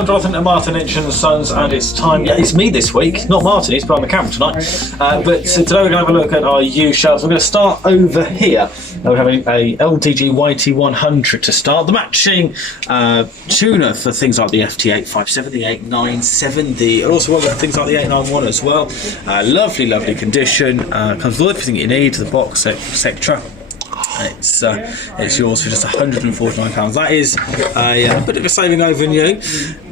I'm Jonathan at Martin Lynch and Sons, and it's time. Yeah, it's me this week, not Martin. He's behind the camera tonight. But today we're going to have a look at our U shells. We're going to start over here. We're having a LDG YT100 to start. The matching tuner for things like the FT857, the 897, and also things like the 891 as well. Lovely, lovely condition. Comes with everything you need, the box, etc. It's yours for just £149. That is a bit of a saving over new.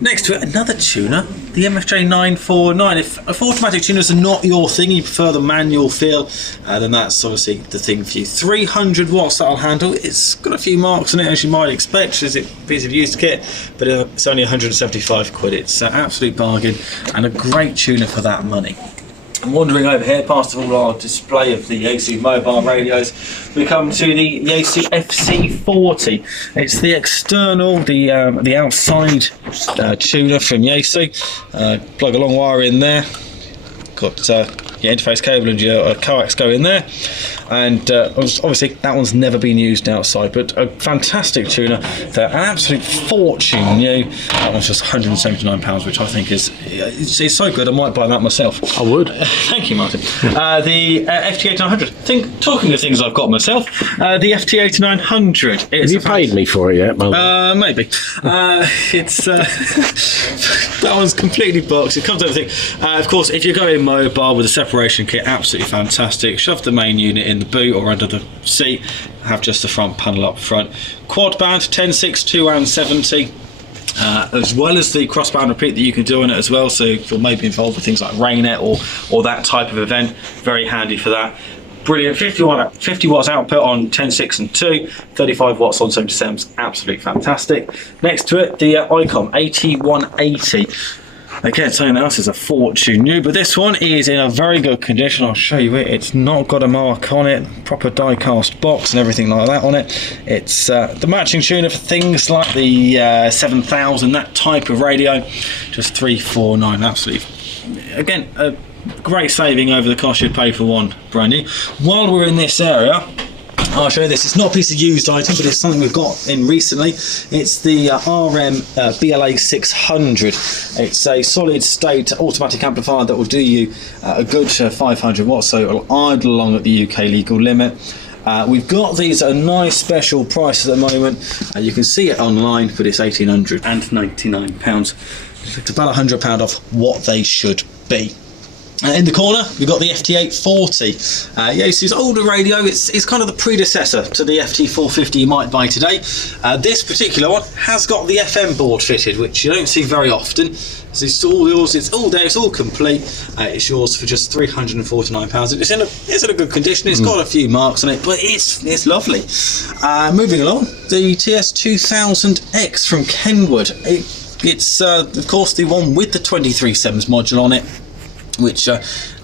Next to it, another tuner, the MFJ949. If automatic tuners are not your thing, you prefer the manual feel, then that's obviously the thing for you. 300 watts that'll handle. It's got a few marks on it, as you might expect, as it's a piece of used kit, but it's only 175 quid. It's an absolute bargain and a great tuner for that money. I'm wandering over here past all our display of the Yaesu mobile radios. We come to the Yaesu FC40. It's the external, the outside tuner from Yaesu. Plug a long wire in there. Got your interface cable and your coax go in there. And obviously that one's never been used outside, but a fantastic tuner for an absolute fortune new. That one's just £179, which I think is it's so good I might buy that myself. I would. Thank you, Martin. The FT8900. Talking of things I've got myself, the FT8900. Have you paid me for it yet? Maybe. It's that one's completely boxed. It comes with everything. Of course, if you're going mobile with a separation kit, absolutely fantastic. Shove the main unit in the boot or under the seat, have just the front panel up front. Quad band 10, 6, 2 and 70, as well as the crossband repeat that you can do on it as well, so if you're maybe involved with things like Rainet or that type of event, very handy for that. Brilliant. 50 watts output on 10, 6 and 2, 35 watts on 77s, absolutely fantastic. Next to it, the ICOM 8180. Again, something else is a fortune new, but this one is in a very good condition. I'll show you it. It's not got a mark on it, proper die-cast box and everything like that on it. It's the matching tuner for things like the 7000, that type of radio, just £349. Absolutely, again, a great saving over the cost you'd pay for one brand new. While we're in this area, I'll show you this. It's not a piece of used item, but it's something we've got in recently. It's the RM BLA 600. It's a solid state automatic amplifier that will do you a good 500 watts, so it'll idle along at the UK legal limit. We've got these at a nice special price at the moment. You can see it online, but it's £1,899. It's about £100 off what they should be. In the corner, we've got the FT840. Yaesu's older radio. It's kind of the predecessor to the FT450 you might buy today. This particular one has got the FM board fitted, which you don't see very often. So it's all yours. It's all there. It's all complete. It's yours for just £349. It's in a good condition. It's got a few marks on it, but it's lovely. Moving along, the TS2000X from Kenwood. It's of course the one with the 23/7s module on it, which I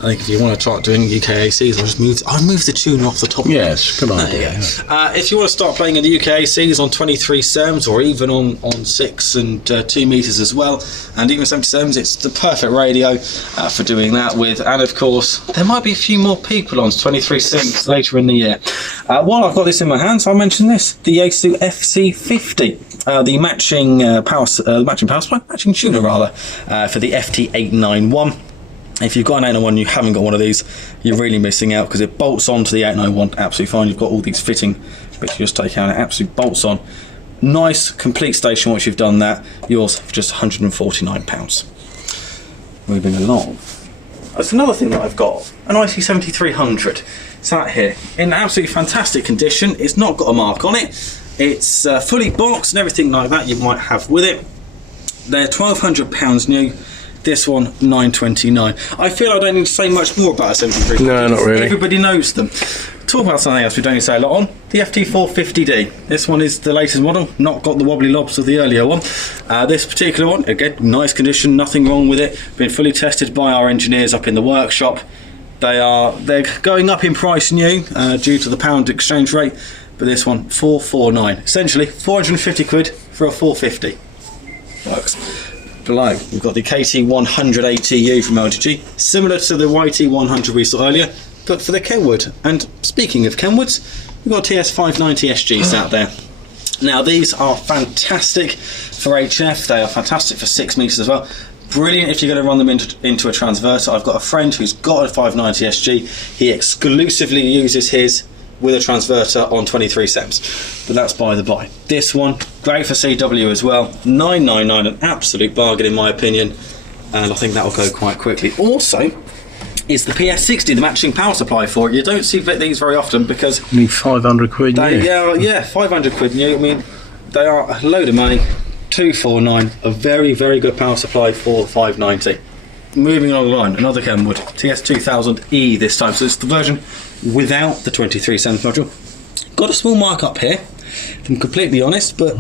think if you want to try doing UK ACs, I'll move the tuner off the top. Yes, come on. If you want to start playing in the UK ACs on 23/7s or even on 6 and 2 meters as well, and even 77s, it's the perfect radio for doing that with. And of course, there might be a few more people on 23/7s later in the year. While I've got this in my hands, I'll mention this: the Yaesu FC50. The matching matching tuner rather, for the FT891. If you've got an 891 and you haven't got one of these, you're really missing out, because it bolts onto the 891 absolutely fine. You've got all these fitting bits you just take out, and it absolutely bolts on. Nice complete station once you've done that. Yours for just £149. Moving along, that's another thing that I've got, an IC7300. It's out here in absolutely fantastic condition. It's not got a mark on it. It's fully boxed and everything like that you might have with it. They're £1,200 new. This one, $929. I feel I don't need to say much more about a 73. No, not really. Everybody knows them. Talk about something else we don't say a lot on. The FT450D. This one is the latest model. Not got the wobbly lobs of the earlier one. This particular one, again, nice condition, nothing wrong with it. Been fully tested by our engineers up in the workshop. They're going up in price new due to the pound exchange rate. But this one, $449. Essentially, 450 quid for a 450. Works. Below, we've got the KT100ATU from LDG, similar to the YT100 we saw earlier, but for the Kenwood. And speaking of Kenwoods, we've got TS590 SGs out there. Now these are fantastic for HF, they are fantastic for 6 meters as well. Brilliant if you're going to run them into a transverter. I've got a friend who's got a 590 SG. He exclusively uses his with a transverter on 23 sems, but that's by the by. This one, great for CW as well. 999, an absolute bargain in my opinion, and I think that will go quite quickly. Also, is the PS60, the matching power supply for it. You don't see these very often because I mean, 500 quid new. Yeah, 500 quid new. I mean, they are a load of money. 249, a very, very good power supply for 590. Moving along the line, another Kenwood TS2000E this time, so it's the version without the 23 sems module. Got a small mark up here, if I'm completely honest, but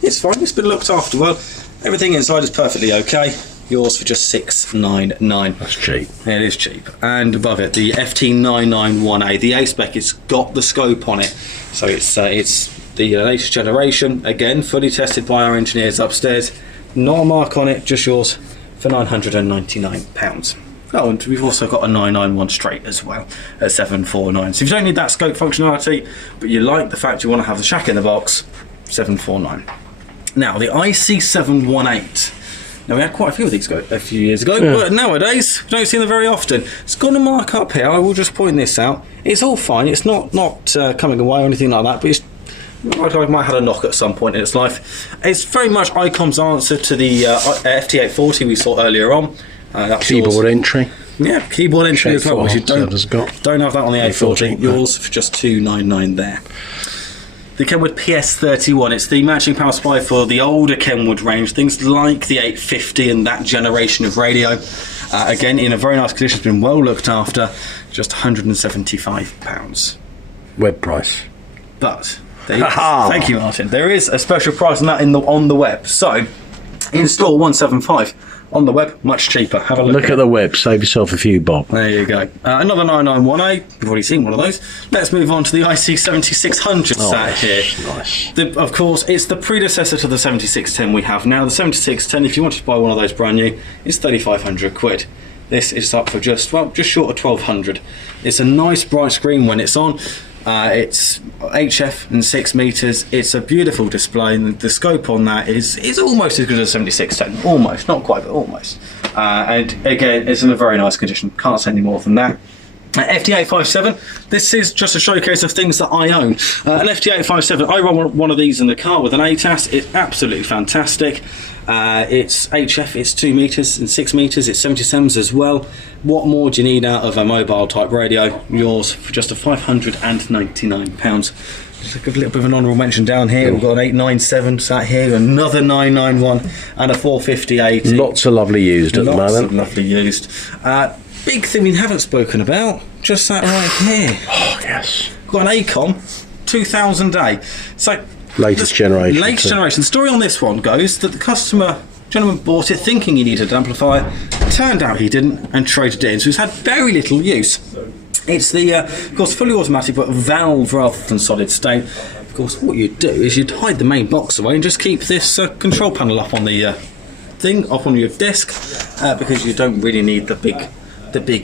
it's fine, it's been looked after well. Everything inside is perfectly okay. Yours for just $699. That's cheap. It is cheap. And above it, the FT991A, the A spec, it's got the scope on it, so it's the latest generation, again fully tested by our engineers upstairs. Not a mark on it, just yours for £999. Oh, and we've also got a 991 straight as well at 749. So if you don't need that scope functionality, but you like the fact you want to have the shack in the box, 749. Now the IC718. Now we had quite a few of these a few years ago, but nowadays we don't see them very often. It's got a mark up here. I will just point this out. It's all fine. It's not coming away or anything like that, but it's like I might have had a knock at some point in its life. It's very much ICOM's answer to the FT840 we saw earlier on. That's Keyboard entry. Yeah, keyboard entry as well, which you don't have that on the A40. Yours for just $299 there. The Kenwood PS31, it's the matching power supply for the older Kenwood range, things like the 850 and that generation of radio. Again, in a very nice condition, it's been well looked after, just £175. Web price. But thank you, Martin. There is a special price on that on the web. So, in store 175. On the web, much cheaper. Have a look at the web, save yourself a few bob. There you go. Another 991A. You've already seen one of those. Let's move on to the IC7600 sat here. Nice. Of course, it's the predecessor to the 7610 we have now. The 7610, if you wanted to buy one of those brand new, is 3,500 quid. This is up for just short of 1,200. It's a nice bright screen when it's on. It's HF and 6 meters. It's a beautiful display, and the scope on that is almost as good as a 7610. Almost, not quite, but almost. And again, it's in a very nice condition. Can't say any more than that. FT857, this is just a showcase of things that I own. An FT857, I run one of these in the car with an ATAS. It's absolutely fantastic. It's HF, it's 2 meters and 6 meters, it's 70 sems as well. What more do you need out of a mobile type radio? Yours for just a £599. Just a little bit of an honourable mention down here. We've got an 897 sat here, another 991 and a 45080. Lots of lovely used at the moment. Lots of lovely used. Big thing we haven't spoken about, just that right here. Oh, yes. We've got an ACOM 2000A. So, latest generation. Latest generation. The story on this one goes that the gentleman bought it thinking he needed an amplifier. Turned out he didn't and traded it in. So he's had very little use. It's the, of course, fully automatic, but valve rather than solid state. Of course, what you'd do is you'd hide the main box away and just keep this control panel up on the up on your desk, because you don't really need the big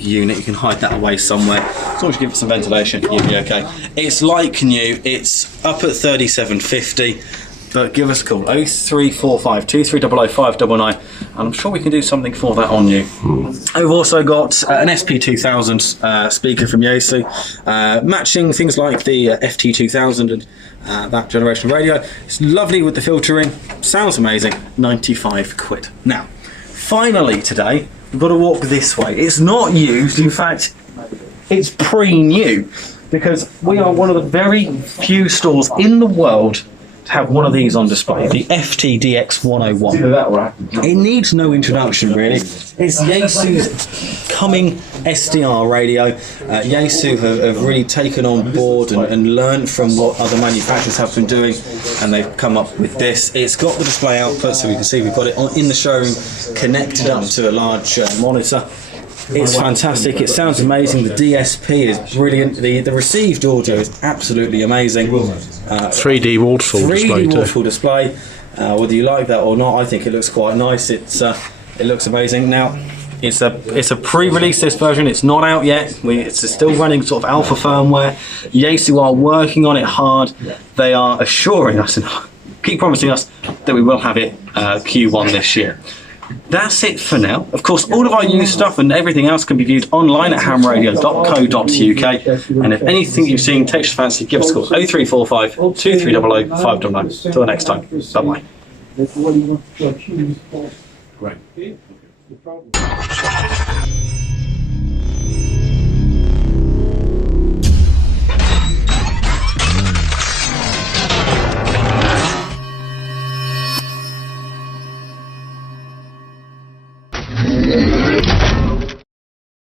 unit. You can hide that away somewhere. As long as you give it some ventilation, you'll be okay. It's like new. It's up at 3750. But give us a call, 0345 2300 599, and I'm sure we can do something for that on you. We've also got an SP2000 speaker from Yaesu, matching things like the FT2000 and that generation of radio. It's lovely with the filtering, sounds amazing, 95 quid. Now, finally today, we've got to walk this way. It's not used, in fact, it's pre-new, because we are one of the very few stores in the world to have one of these on display, the FTDX101. It needs no introduction really. It's Yaesu's coming SDR radio. Yaesu have really taken on board and learned from what other manufacturers have been doing, and they've come up with this. It's got the display output, so we can see we've got it in the showroom connected up to a large monitor. It's fantastic, it sounds amazing, the DSP is brilliant, the received audio is absolutely amazing. 3D waterfall display 3D waterfall display, whether you like that or not, I think it looks quite nice. It looks amazing. Now, It's a pre-release, this version. It's not out yet. It's still running sort of alpha firmware. Yaesu are working on it hard. They are assuring us and keep promising us that we will have it Q1 this year. That's it for now. Of course, all of our used stuff and everything else can be viewed online at hamradio.co.uk. And if anything you've seen takes your fancy, give us a call 0345 2300 599. Till the next time. Bye bye. Great.